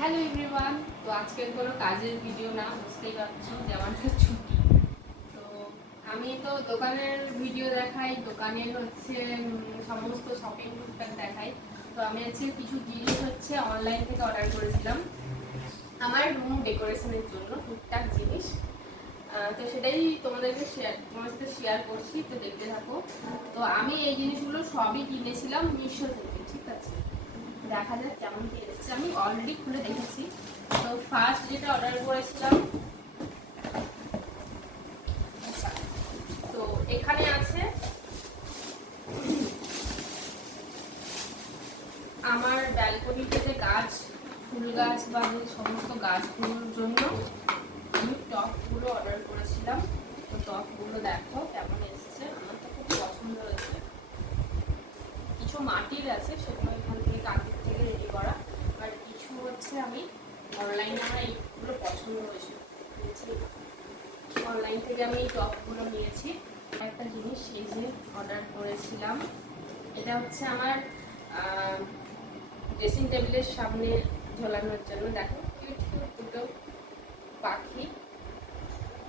Hello everyone. তো আজকের কোনো কাজের ভিডিও না, বুঝতেই পারছো যে আমার ছুটি। তো আমি তো দোকানের ভিডিও দেখাই, দোকানের হচ্ছে সমস্ত শপিং টুকটাক দেখাই। তো আমি হচ্ছে কিছু জিনিস হচ্ছে অনলাইন থেকে অর্ডার করেছিলাম আমার রুম ডেকোরেশনের জন্য, টুকটাক জিনিস। তো সেটাই তোমাদের সাথে শেয়ার করছি, তো দেখতে থাকো। তো আমি এই জিনিসগুলো সবই কিনেছিলাম মিশো থেকে, ঠিক আছে? দেখা যাক কেমন কি এসেছে। আমি অলরেডি খুলে দেখেছি। তো ফার্স্ট যেটা অর্ডার করেছিলাম, তো এখানে আছে আমার ব্যালকনিতে যে গাছ, ফুল গাছ বা যে সমস্ত গাছগুলোর জন্য আমি টবগুলো অর্ডার করেছিলাম। তো টবগুলো দেখো কেমন এসছে, আমার তো খুব পছন্দ হয়েছে। কিছু মাটির আছে, সেগুলো এখান থেকে কাঠের থেকে রেডি করা, আর কিছু হচ্ছে আমি অনলাইনে আমার এইগুলো পছন্দ হয়েছে, অনলাইন থেকে আমি এই টপগুলো নিয়েছি। একটা জিনিস এই যে অর্ডার করেছিলাম, এটা হচ্ছে আমার ড্রেসিং টেবিলের সামনে ঝোলানোর জন্য। দেখো কিউট কিউট দুটো পাখি,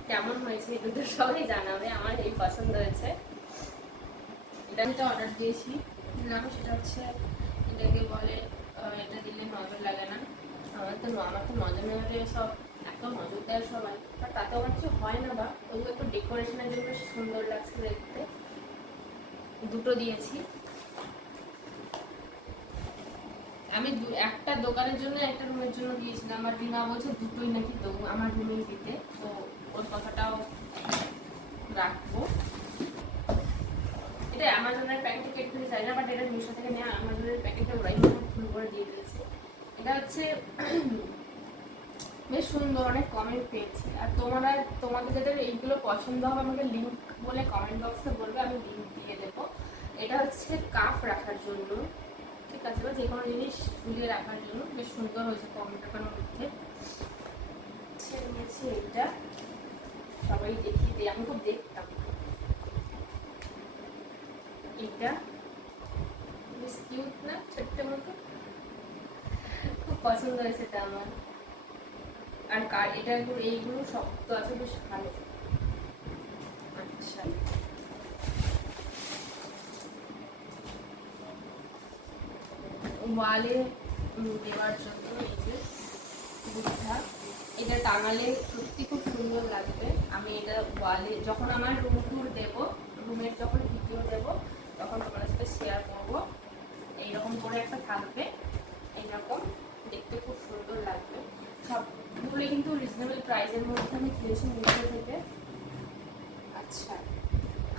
কেমন হয়েছে এই দুটো সবাই জানাবে, আমার এই পছন্দ হয়েছে। এটা আমি তো অর্ডার দিয়েছি না, সেটা হচ্ছে এটাকে বলে, এটা দিলে নজর লাগে না। আমার তো নজর নজরে সব এত নজর দেয় সবাই, বাট তাতে আমার কিছু হয় না, বা ওগুলো একটু ডেকোরেশনের জন্য সুন্দর লাগছে দেখতে। দুটো দিয়েছি আমি, একটা দোকানের জন্য একটা রুমের জন্য দিয়েছিলাম। আমার রিমা বলছে দুটোই নাকি আমার রুমেই দিতে, তো ওর কথাটাও রাখবো। এটা অ্যামাজনের প্যাকেটে কেটে দিতে চাই না, বাট এটা মিশো থেকে নেওয়া অ্যামাজনের প্যাকেটে ওরাই ফুল করে দিয়ে দিয়েছে। এটা হচ্ছে বেশ সুন্দর, অনেক কমেন্ট পেয়েছি। আর তোমাদের যাদের এইগুলো পছন্দ হবে আমাকে লিঙ্ক বলে কমেন্ট বক্সে বলবে, আমি লিঙ্ক দিয়ে দেবো। এটা হচ্ছে কাপ রাখার জন্য, ঠিক আছে, বা যে কোনো জিনিস ঝুলিয়ে রাখার জন্য বেশ সুন্দর হয়েছে কম টাকার মধ্যে। নিয়েছি এইটা, সবাই দেখিয়ে দিই, আমি খুব দেখতাম এইটা, বেশ কিউট না, ছোট্ট মতো, খুব পছন্দ হয়েছে এটা আমার। আর এটা এইগুলো শক্ত আছে, বেশ ভালো। আচ্ছা, ওয়ালে দেওয়ার জন্য এই যে বুদ্ধা, এটা টাঙালে সত্যি খুব সুন্দর লাগবে। আমি এটা ওয়ালে যখন আমার রুম ট্যুর দেবো, রুমের যখন ভিডিও দেবো, তখন তোমাদের সাথে শেয়ার করবো। এইরকম করে একটা থাকবে, এইরকম দেখতে খুব সুন্দর লাগবে। সবগুলো কিন্তু রিজনেবল প্রাইসের মধ্যে আমি কিনেছি মিশো থেকে। আচ্ছা,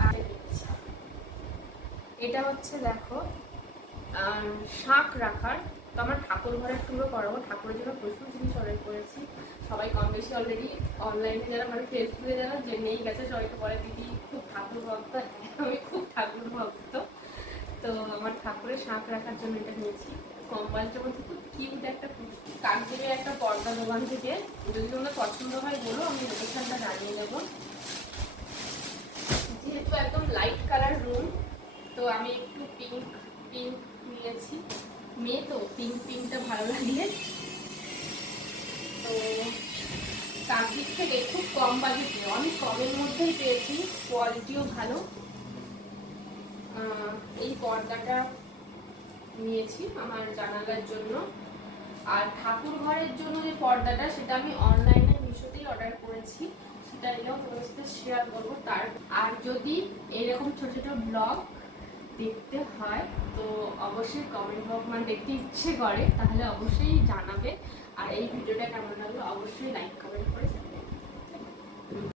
আর এটা হচ্ছে দেখো শাক রাখার। তো আমার ঠাকুর ঘরের টুরও করাবো, ঠাকুরের জন্য প্রচুর জিনিস অর্ডার করেছি। সবাই কম বেশি অলরেডি অনলাইনে যারা, মানে ফেসবুকে যারা জেনেই গেছে, সবাইকে বলে দিদি খুব ঠাকুর ভক্ত। আমি খুব ঠাকুর ভক্ত। তো আমার ঠাকুরের শাক রাখার জন্য এটা নিয়েছি। কম বাজেটের মধ্যে খুব কিউট একটা কাগজের একটা পর্দা দোকান থেকে। যদি তোমাদের পছন্দ হয় বলো, আমি লোকেশনটা জানিয়ে দেবো। যেহেতু একদম লাইট কালার রুম, তো আমি একটু পিঙ্ক পিঙ্ক নিয়েছি, মেয়ে তো পিঙ্ক পিঙ্কটা ভালো লাগে। তো তার দিক থেকে খুব কম বাজেটে, অনেক কমের মধ্যেই পেয়েছি, কোয়ালিটিও ভালো। এই পর্দাটা নিয়েছি আমার জানালার জন্য। আর ঠাকুর ঘরের জন্য যে পর্দাটা, সেটা আমি অনলাইনে মিশোতেই অর্ডার করেছি, সেটা এলেও তোমার সাথে শেয়ার করবো। আর যদি এইরকম ছোট ছোট ব্লগ দেখতে হয়, তো অবশ্যই কমেন্ট বক্স, মানে দেখতে ইচ্ছে করে তাহলে অবশ্যই জানাবে। আর এই ভিডিওটা কেমন লাগলো অবশ্যই লাইক কমেন্ট করে জানাবে।